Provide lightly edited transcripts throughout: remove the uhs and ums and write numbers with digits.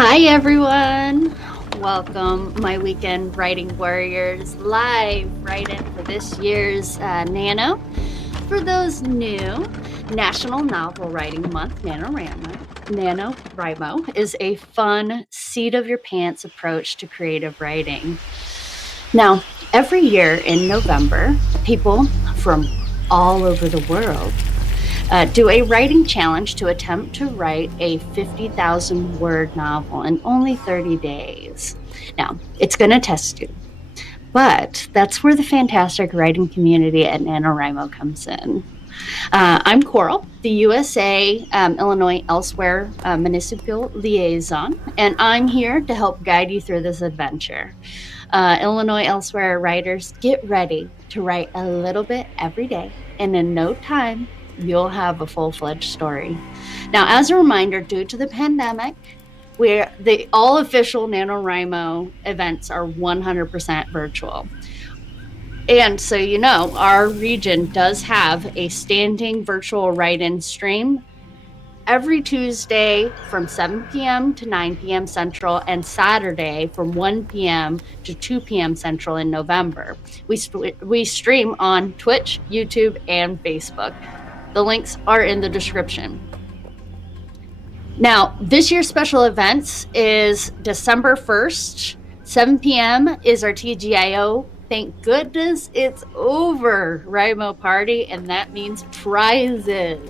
Hi everyone! Welcome, my weekend writing warriors, live right in for this year's NaNo. For those new, National Novel Writing Month, NaNoWriMo is a fun, seat-of-your-pants approach to creative writing. Now, every year in November, people from all over the world do a writing challenge to attempt to write a 50,000 word novel in only 30 days. Now, it's going to test you, but that's where the fantastic writing community at NaNoWriMo comes in. I'm Coral, the USA, Illinois, Elsewhere Municipal Liaison, and I'm here to help guide you through this adventure. Illinois, Elsewhere writers, get ready to write a little bit every day, and in no time, you'll have a full-fledged story. Now, as a reminder, due to the pandemic, the all official NaNoWriMo events are 100% virtual. And so, our region does have a standing virtual write-in stream every Tuesday from 7 p.m. to 9 p.m. Central and Saturday from 1 p.m. to 2 p.m. Central in November. We stream on Twitch, YouTube, and Facebook. The links are in the description. Now, this year's special events is December 1st, 7 p.m. is our TGIO. Thank goodness it's over WriMo party, and that means prizes.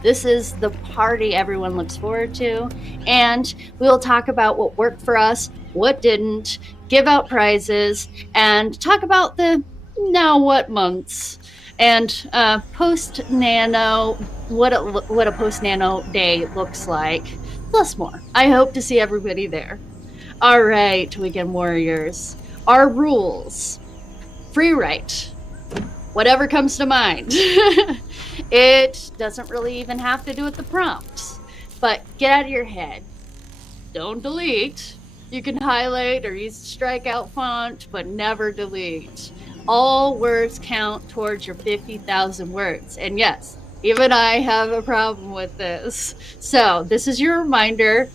This is the party everyone looks forward to, and we'll talk about what worked for us, what didn't, give out prizes, and talk about the now what months. And post-nano, what a post-nano day looks like, plus more. I hope to see everybody there. All right, weekend warriors. Our rules: free write, whatever comes to mind. It doesn't really even have to do with the prompts, but get out of your head. Don't delete. You can highlight or use strikeout font, but never delete. All words count towards your 50,000 words. And yes, even I have a problem with this. So this is your reminder,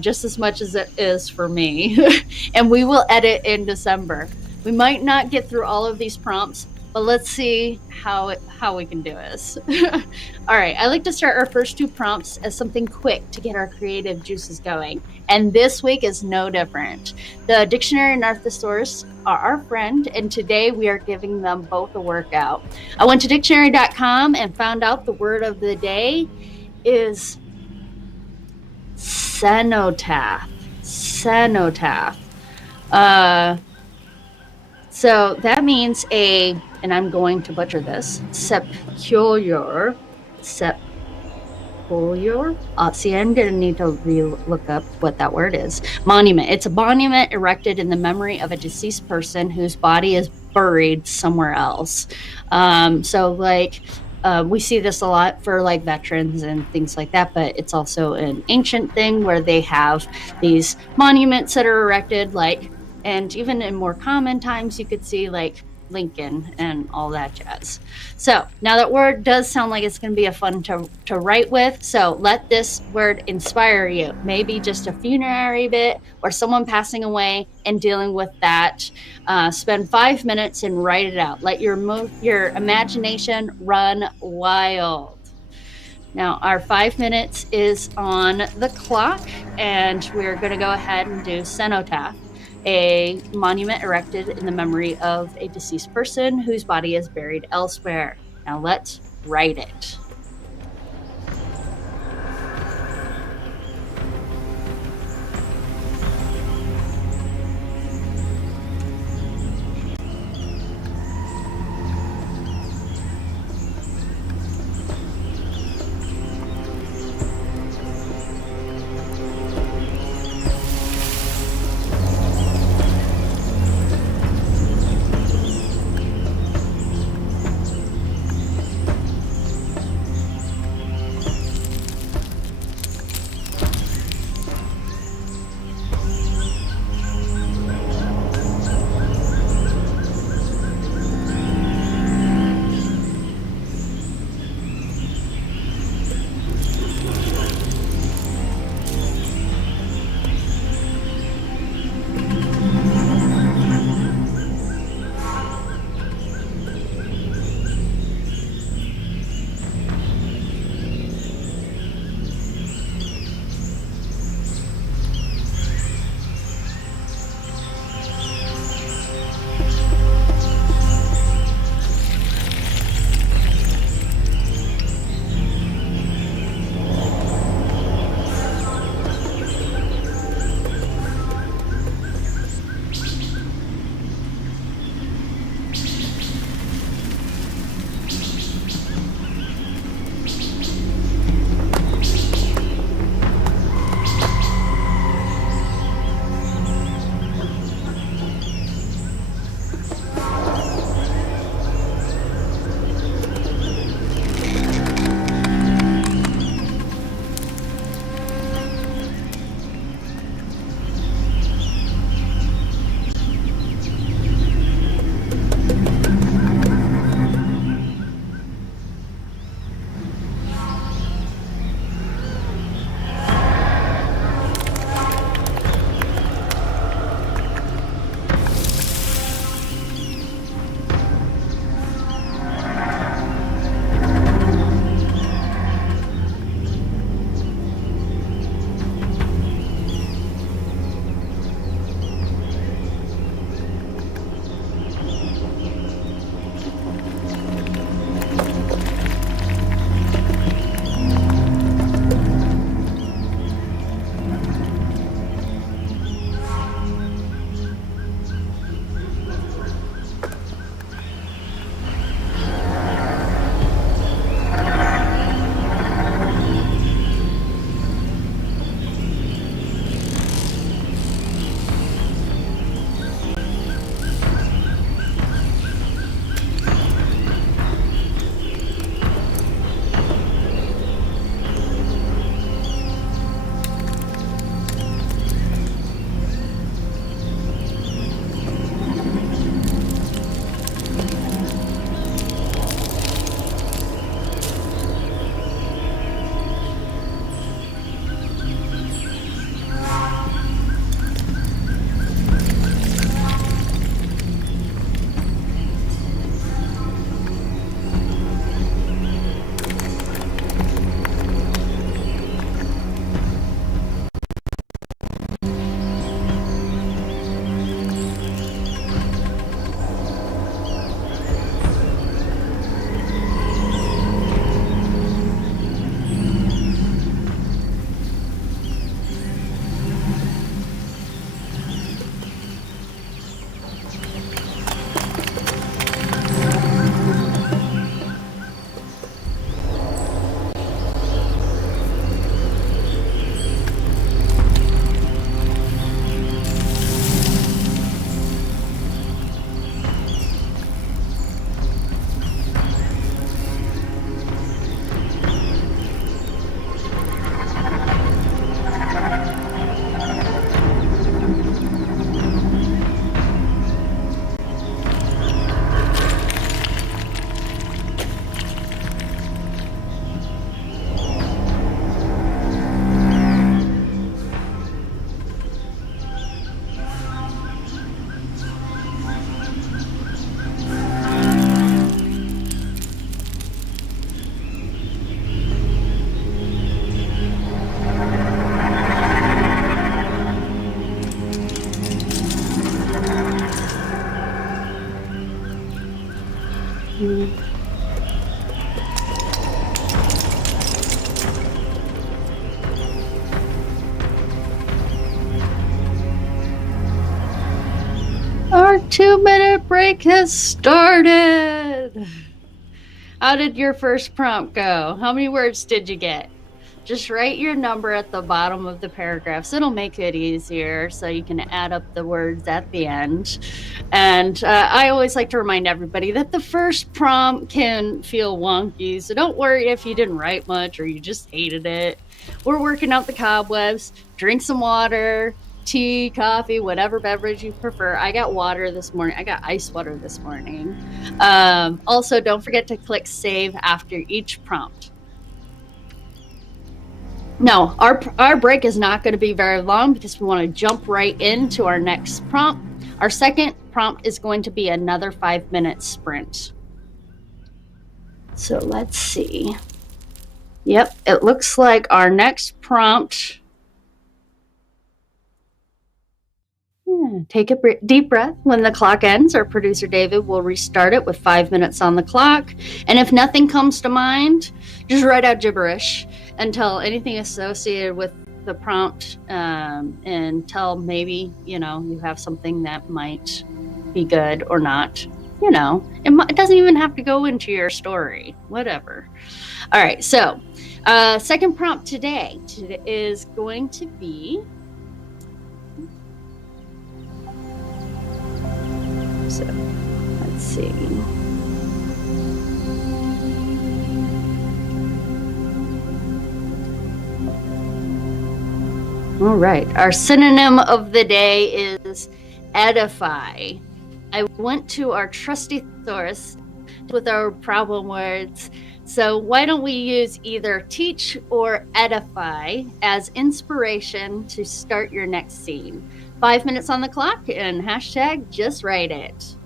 just as much as it is for me. And we will edit in December. We might not get through all of these prompts, but let's see how we can do this. All right, I like to start our first two prompts as something quick to get our creative juices going. And this week is no different. The dictionary and our thesaurus are our friend, and today we are giving them both a workout. I went to dictionary.com and found out the word of the day is cenotaph. Cenotaph. So that means and I'm going to butcher this, sepulchre. See, I'm going to need to look up what that word is. Monument. It's a monument erected in the memory of a deceased person whose body is buried somewhere else. We see this a lot for like veterans and things like that, but it's also an ancient thing where they have these monuments that are erected, and even in more common times, you could see like Lincoln and all that jazz. So now that word does sound like it's going to be a fun to write with. So let this word inspire you. Maybe just a funerary bit or someone passing away and dealing with that. Spend 5 minutes and write it out. Let your imagination run wild. Now our 5 minutes is on the clock, and we're going to go ahead and do cenotaph, a monument erected in the memory of a deceased person whose body is buried elsewhere. Now let's write it. 2-minute break has started. How did your first prompt go? How many words did you get? Just write your number at the bottom of the paragraphs. It'll make it easier so you can add up the words at the end. And I always like to remind everybody that the first prompt can feel wonky. So don't worry if you didn't write much or you just hated it. We're working out the cobwebs. Drink some water, tea, coffee, whatever beverage you prefer. I got water this morning. I got ice water this morning. Also, don't forget to click save after each prompt. No, our break is not going to be very long because we want to jump right into our next prompt. Our second prompt is going to be another 5-minute sprint. So let's see. Yep, it looks like our next prompt. Take a deep breath. When the clock ends, our producer David will restart it with 5 minutes on the clock. And if nothing comes to mind, just write out gibberish until anything associated with the prompt, until maybe, you have something that might be good or not. It doesn't even have to go into your story, whatever. All right, so second prompt today is going to be, so let's see. All right, our synonym of the day is edify. I went to our trusty thesaurus with our problem words. So why don't we use either teach or edify as inspiration to start your next scene? 5 minutes on the clock and hashtag just write it.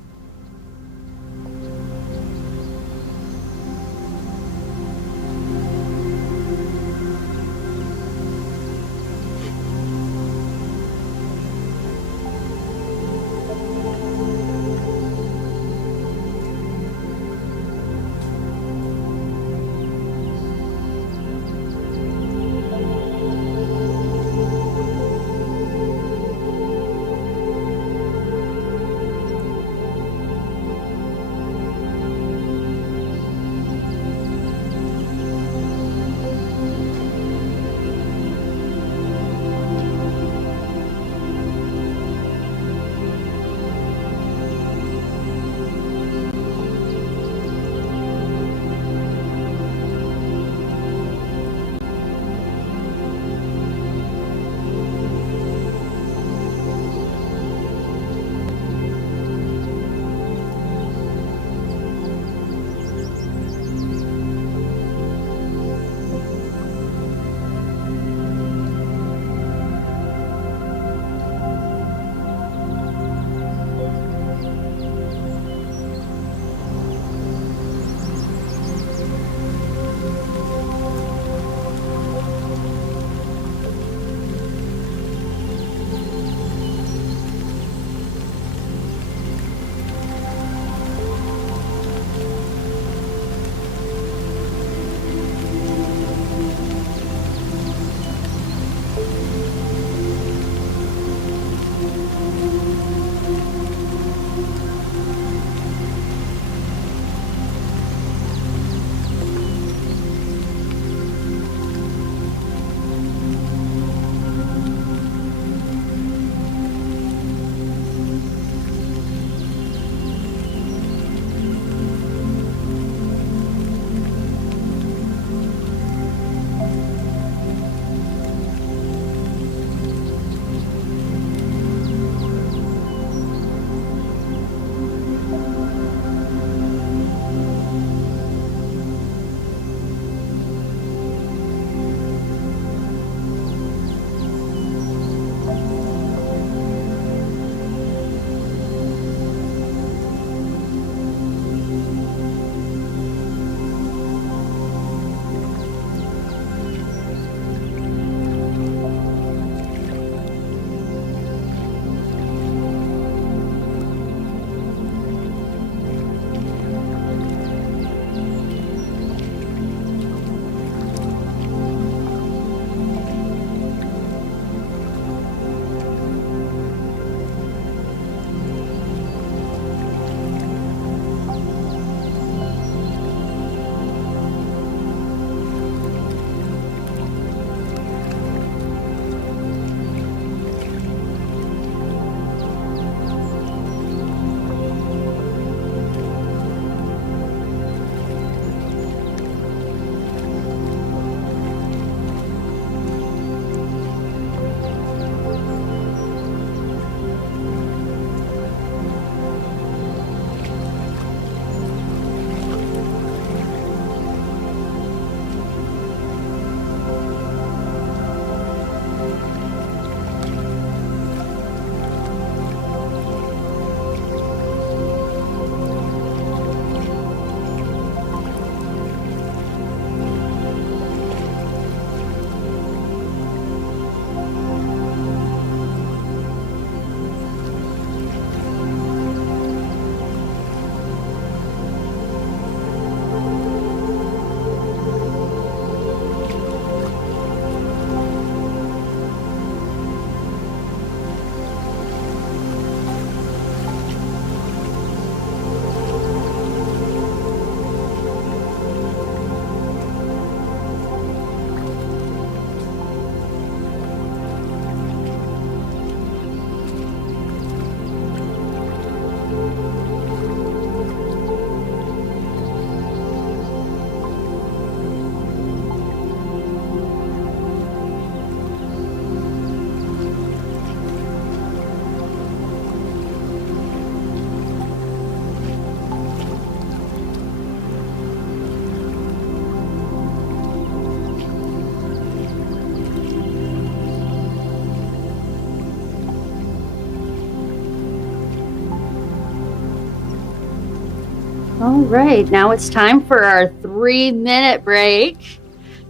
All right, now it's time for our 3-minute break.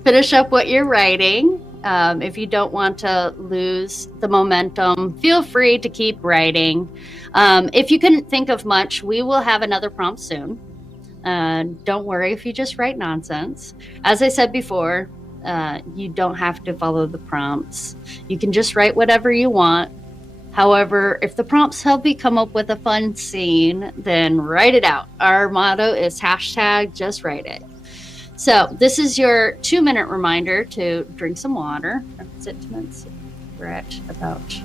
Finish up what you're writing. If you don't want to lose the momentum, feel free to keep writing. If you couldn't think of much, we will have another prompt soon. Don't worry if you just write nonsense. As I said before, you don't have to follow the prompts. You can just write whatever you want. However, if the prompts help you come up with a fun scene, then write it out. Our motto is #just write it. So this is your 2-minute reminder to drink some water. Is it 2 minutes? We're at about,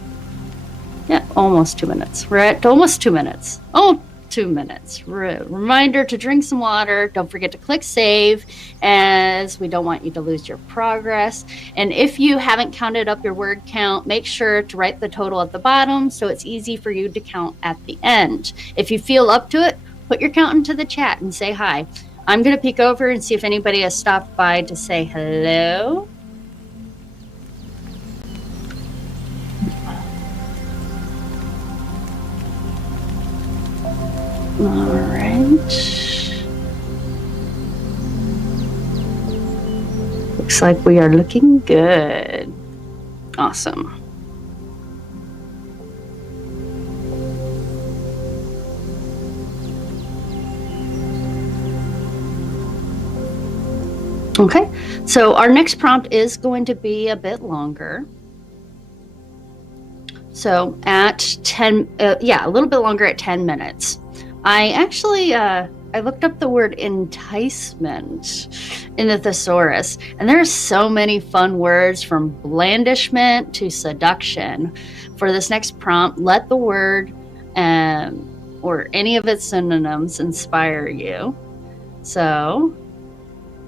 almost 2 minutes. We're at almost 2 minutes. Oh, 2 minutes. Reminder to drink some water. Don't forget to click save, as we don't want you to lose your progress. And if you haven't counted up your word count, make sure to write the total at the bottom so it's easy for you to count at the end. If you feel up to it, put your count into the chat and say hi. I'm going to peek over and see if anybody has stopped by to say hello. All right. Looks like we are looking good. Awesome. Okay, so our next prompt is going to be a bit longer. So at 10, a little bit longer at 10 minutes. I actually, I looked up the word enticement in the thesaurus, and there are so many fun words from blandishment to seduction. For this next prompt, let the word or any of its synonyms inspire you. So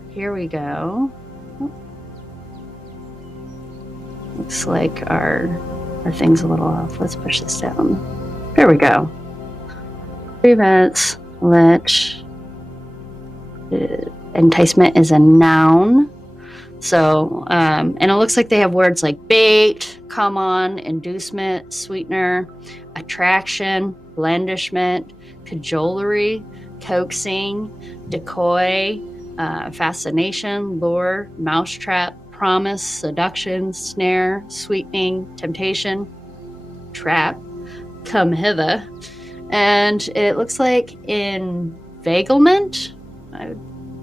here we go. Looks like our thing's a little off. Let's push this down. There we go. 3 minutes. Enticement is a noun. So, and it looks like they have words like bait, come on, inducement, sweetener, attraction, blandishment, cajolery, coaxing, decoy, fascination, lure, mousetrap, promise, seduction, snare, sweetening, temptation, trap, come hither. And it looks like inveiglement. I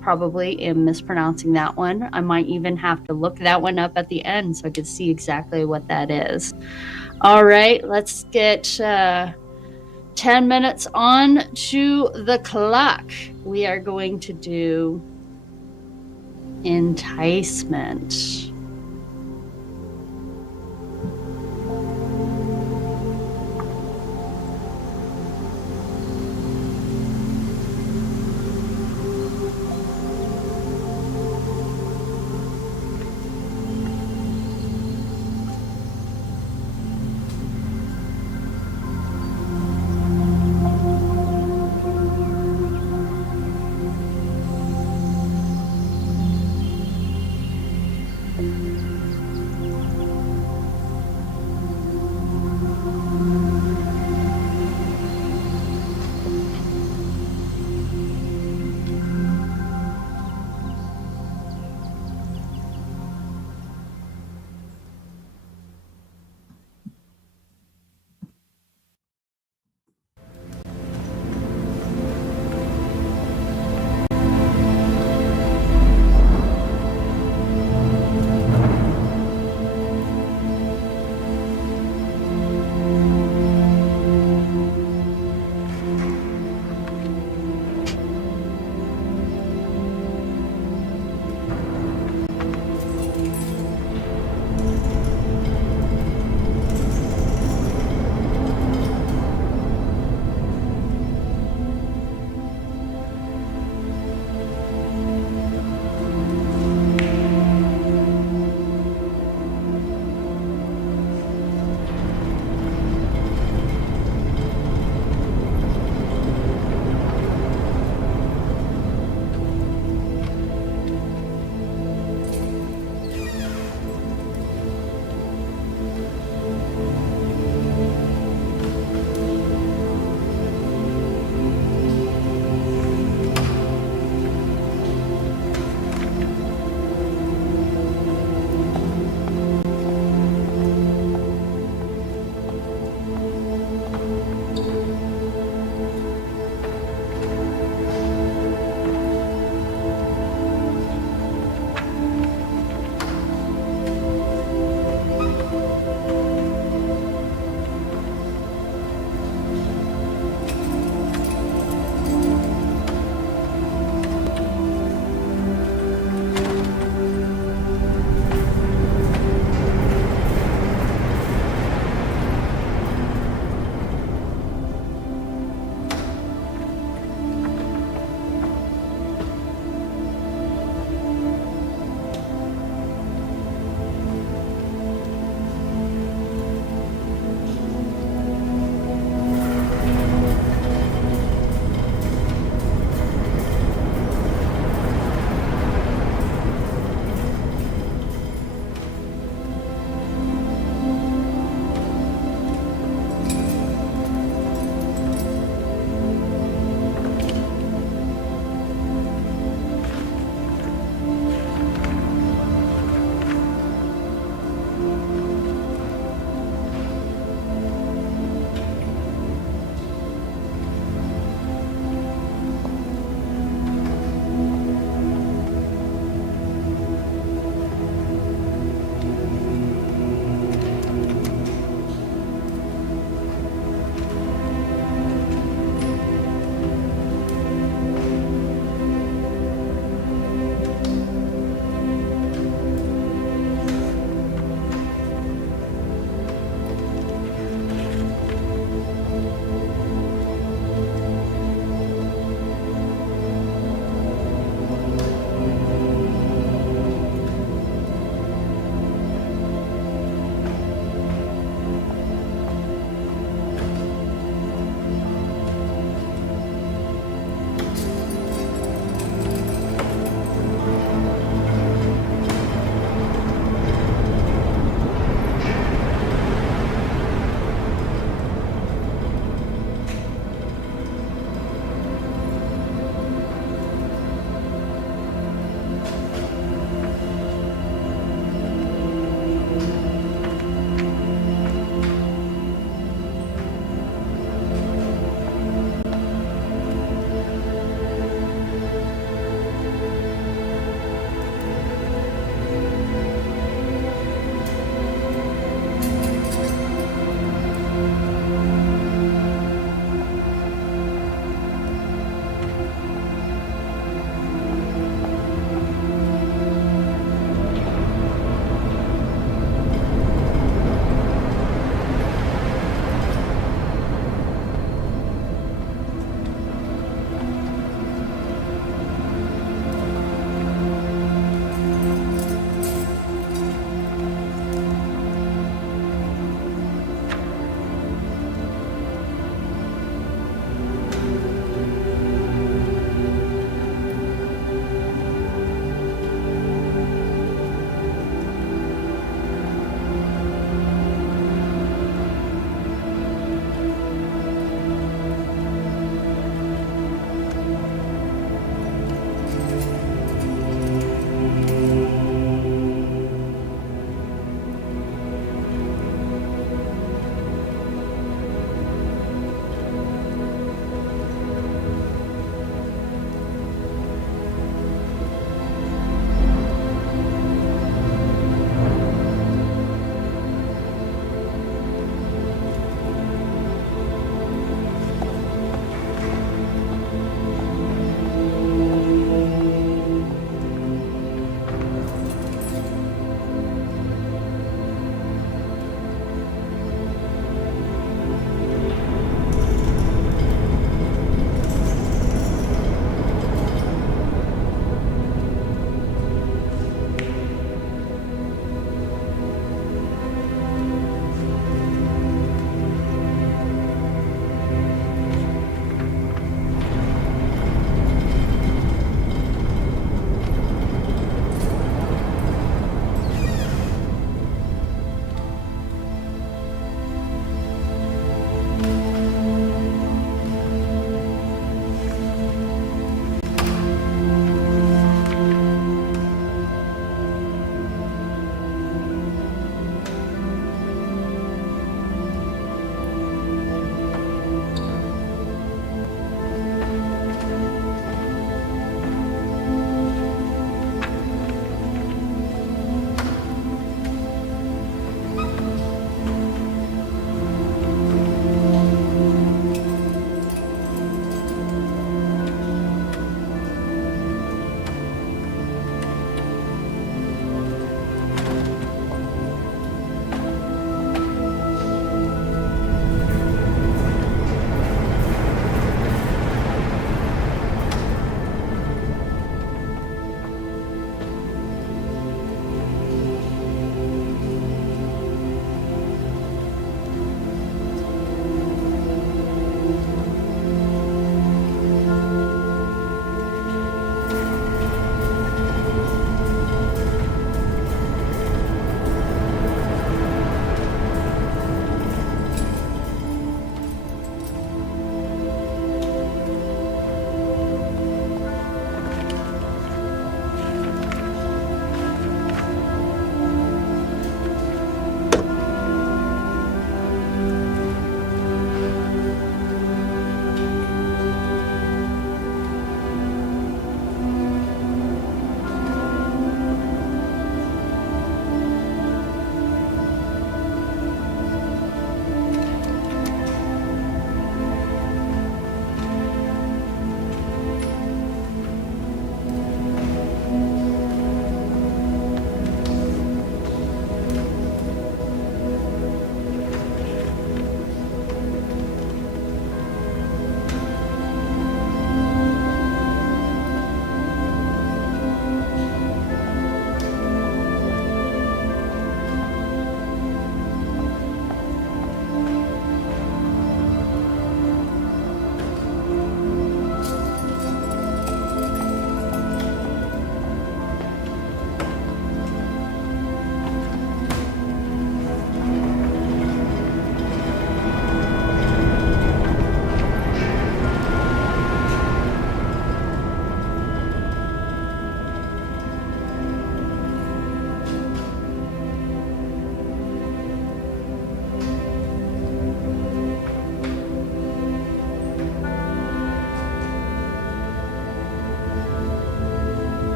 probably am mispronouncing that one. I might even have to look that one up at the end so I could see exactly what that is. All right, let's get 10 minutes on to the clock. We are going to do enticement.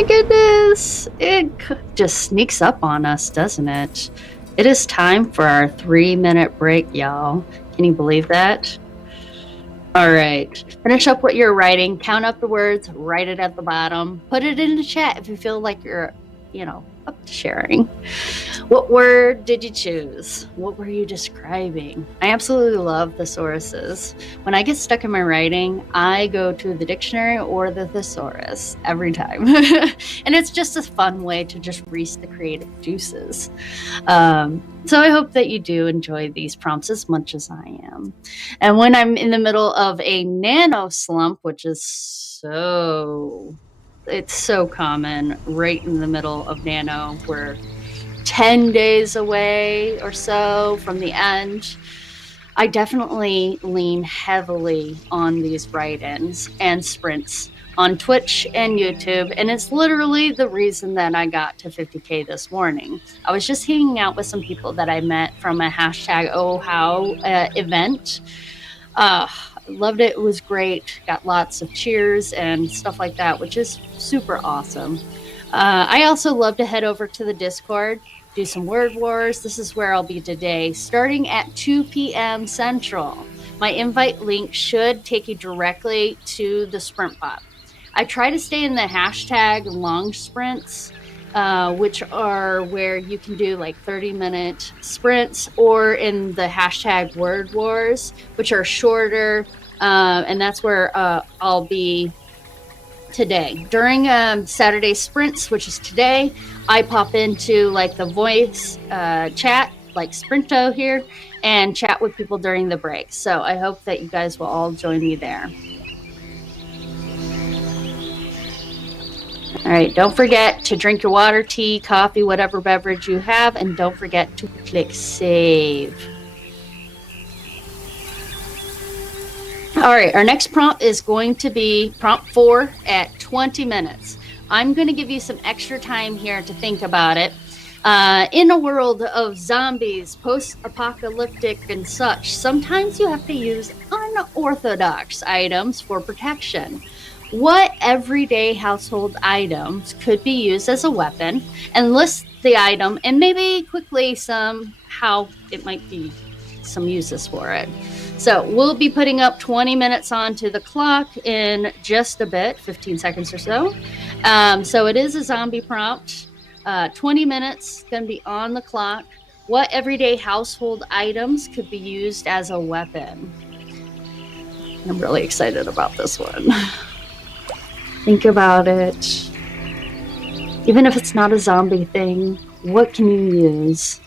my goodness. It just sneaks up on us, doesn't it? It is time for our 3-minute break, y'all. Can you believe that? All right. Finish up what you're writing. Count up the words. Write it at the bottom. Put it in the chat if you feel like you're, up to sharing. What word did you choose? What were you describing? I absolutely love thesauruses. When I get stuck in my writing, I go to the dictionary or the thesaurus every time. And it's just a fun way to just release the creative juices. So I hope that you do enjoy these prompts as much as I am. And when I'm in the middle of a nano slump, which is it's so common right in the middle of nano, we're 10 days away or so from the end, I definitely lean heavily on these write-ins and sprints on Twitch and YouTube, and it's literally the reason that I got to 50K this morning. I was just hanging out with some people that I met from a #OhHow event. Loved it. It was great. Got lots of cheers and stuff like that, which is super awesome. I also love to head over to the Discord, do some word wars. This is where I'll be today, starting at 2 p.m. Central. My invite link should take you directly to the sprint bot. I try to stay in the hashtag long sprints, which are where you can do like 30-minute sprints, or in the hashtag word wars, which are shorter. And that's where I'll be today. During Saturday sprints, which is today, I pop into like the voice chat, like Sprinto here, and chat with people during the break. So I hope that you guys will all join me there. All right, don't forget to drink your water, tea, coffee, whatever beverage you have, and don't forget to click save. All right, our next prompt is going to be prompt 4 at 20 minutes. I'm going to give you some extra time here to think about it. In a world of zombies, post-apocalyptic and such, sometimes you have to use unorthodox items for protection. What everyday household items could be used as a weapon? And list the item and maybe quickly how it might be some uses for it. So we'll be putting up 20 minutes onto the clock in just a bit, 15 seconds or so. So it is a zombie prompt. 20 minutes going to be on the clock. What everyday household items could be used as a weapon? I'm really excited about this one. Think about it. Even if it's not a zombie thing, what can you use?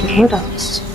What else?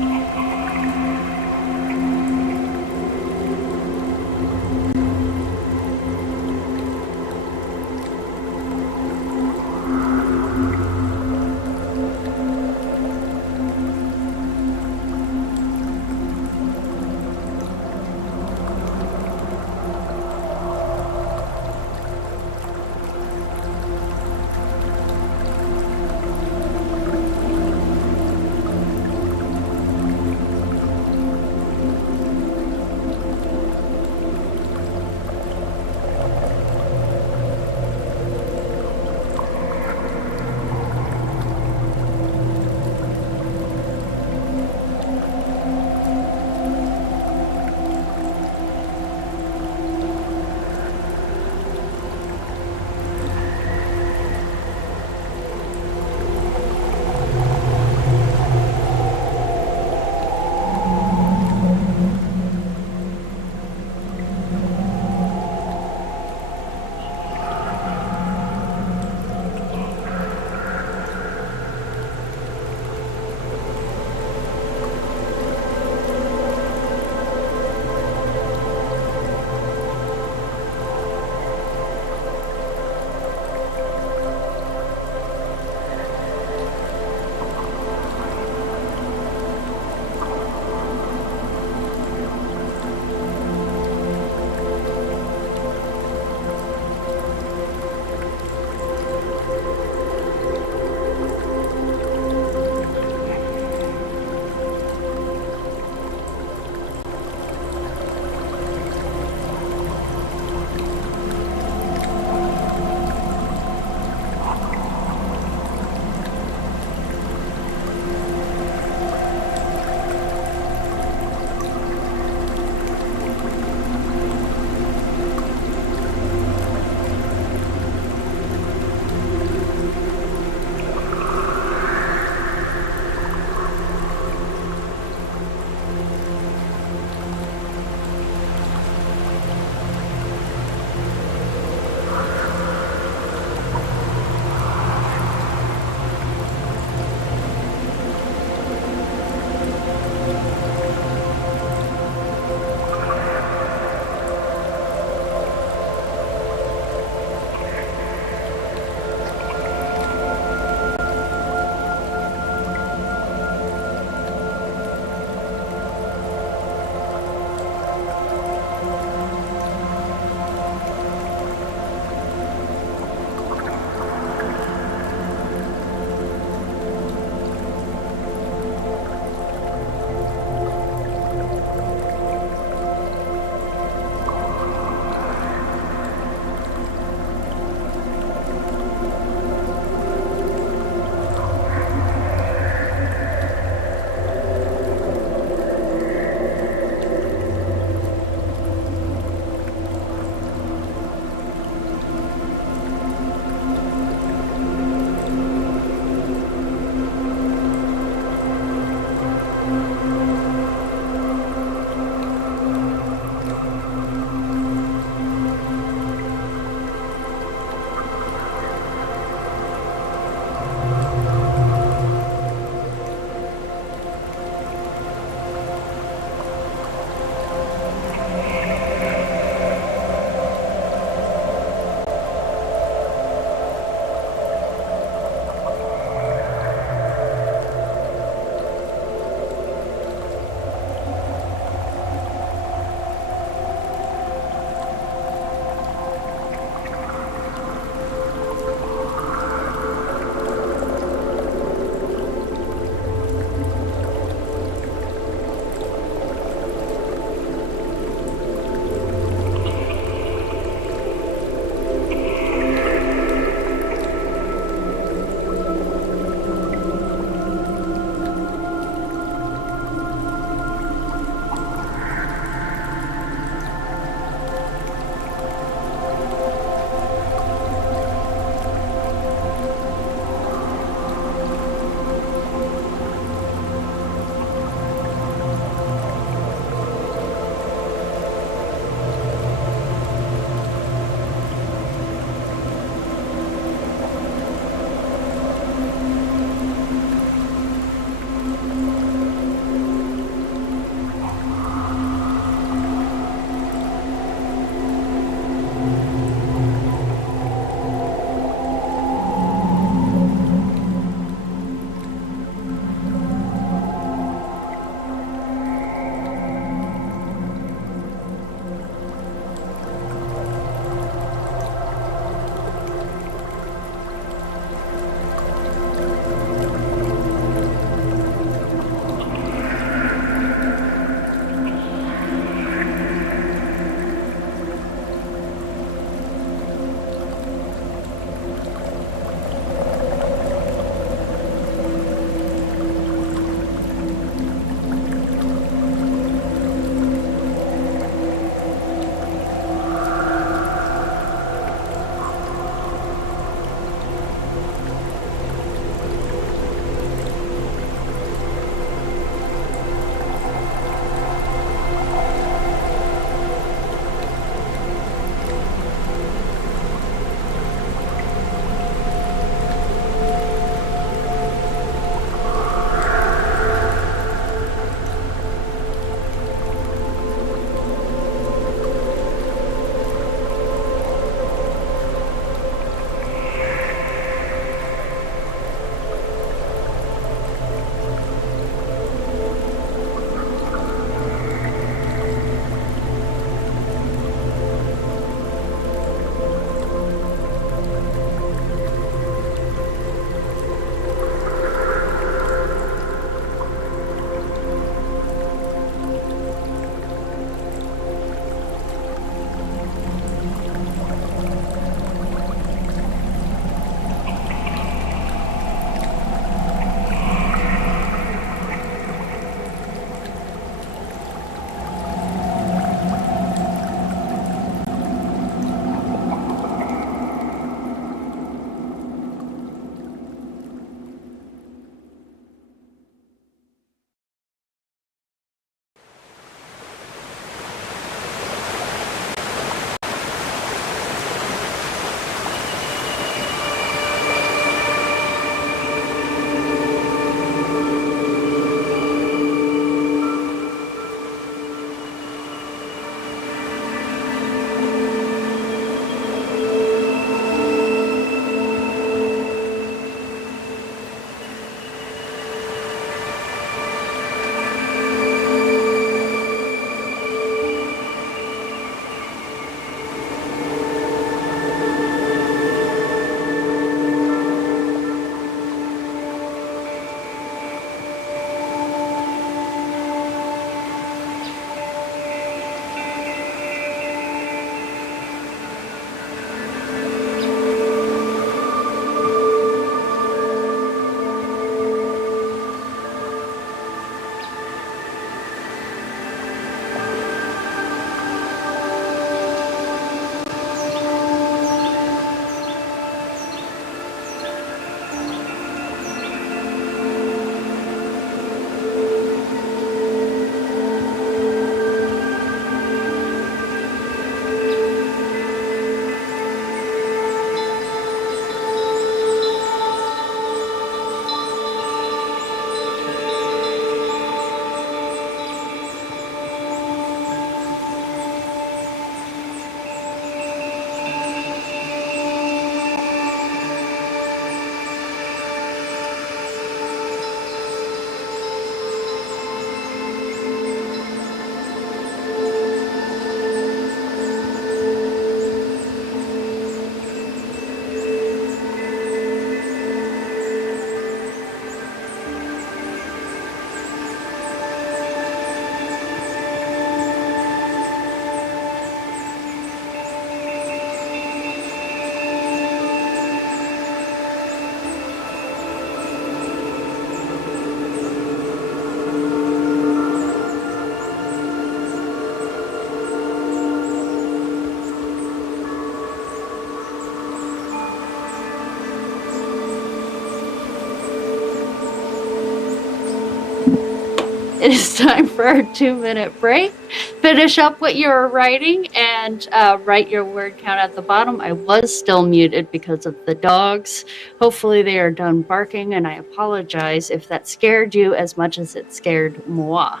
it is time for our 2-minute break. Finish up what you're writing and write your word count at the bottom. I was still muted because of the dogs. Hopefully they are done barking, and I apologize if that scared you as much as it scared moi.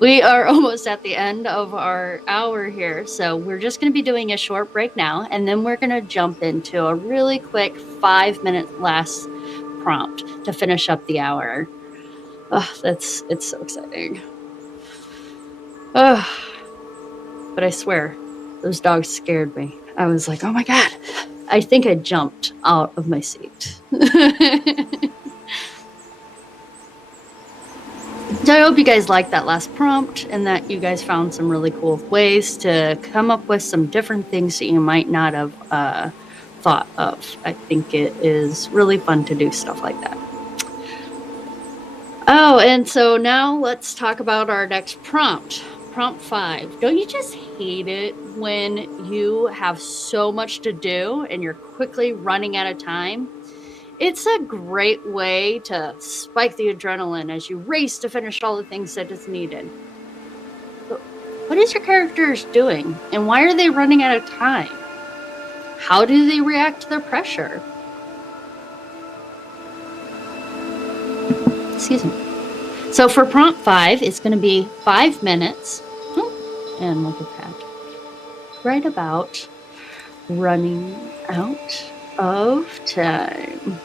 We are almost at the end of our hour here, so we're just going to be doing a short break now, and then we're going to jump into a really quick 5-minute last prompt to finish up the hour. Oh, it's so exciting. Oh, but I swear, those dogs scared me. I was like, oh my God. I think I jumped out of my seat. So I hope you guys liked that last prompt and that you guys found some really cool ways to come up with some different things that you might not have thought of. I think it is really fun to do stuff like that. Oh, and so now let's talk about our next prompt. Prompt 5. Don't you just hate it when you have so much to do and you're quickly running out of time? It's a great way to spike the adrenaline as you race to finish all the things that is needed. But what is your characters doing, and why are they running out of time? How do they react to the pressure? Excuse me. So for prompt 5, it's going to be 5 minutes. Oh, and look at that. Right about running out of time.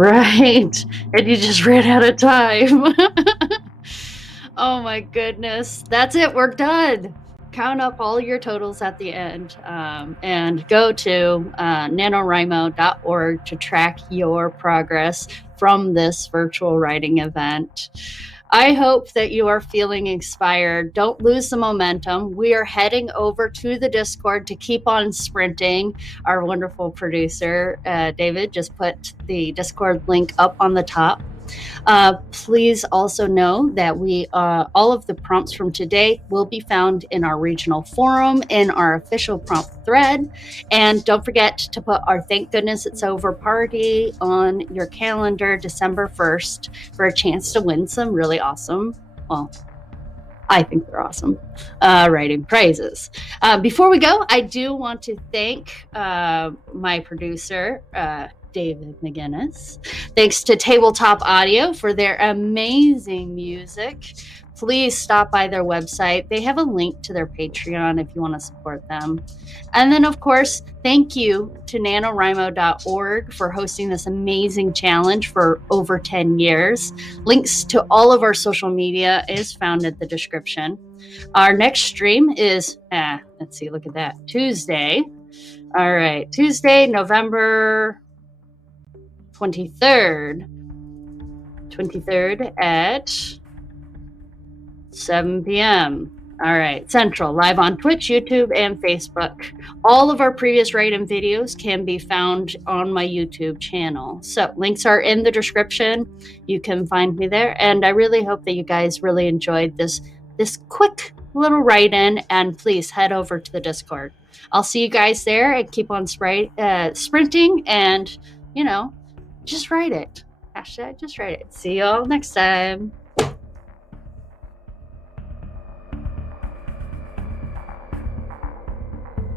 Right. And you just ran out of time. Oh my goodness. That's it. We're done. Count up all your totals at the end, and go to NaNoWriMo.org to track your progress from this virtual writing event. I hope that you are feeling inspired. Don't lose the momentum. We are heading over to the Discord to keep on sprinting. Our wonderful producer, David, just put the Discord link up on the top. Please also know that all of the prompts from today will be found in our regional forum in our official prompt thread. And don't forget to put our Thank Goodness It's Over party on your calendar December 1st for a chance to win some really awesome, well, I think they're awesome, writing prizes. Before we go, I do want to thank my producer, David McGinnis. Thanks to Tabletop Audio for their amazing music. Please stop by their website. They have a link to their Patreon if you want to support them. And then, of course, thank you to NaNoWriMo.org for hosting this amazing challenge for over 10 years. Links to all of our social media is found in the description. Our next stream is, let's see, look at that, Tuesday. All right, Tuesday, November 23rd at 7 p.m. All right, Central, live on Twitch, YouTube, and Facebook. All of our previous write-in videos can be found on my YouTube channel. So links are in the description. You can find me there. And I really hope that you guys really enjoyed this quick little write-in, and please head over to the Discord. I'll see you guys there, and keep on sprinting, and, just write it. # just write it. See you all next time.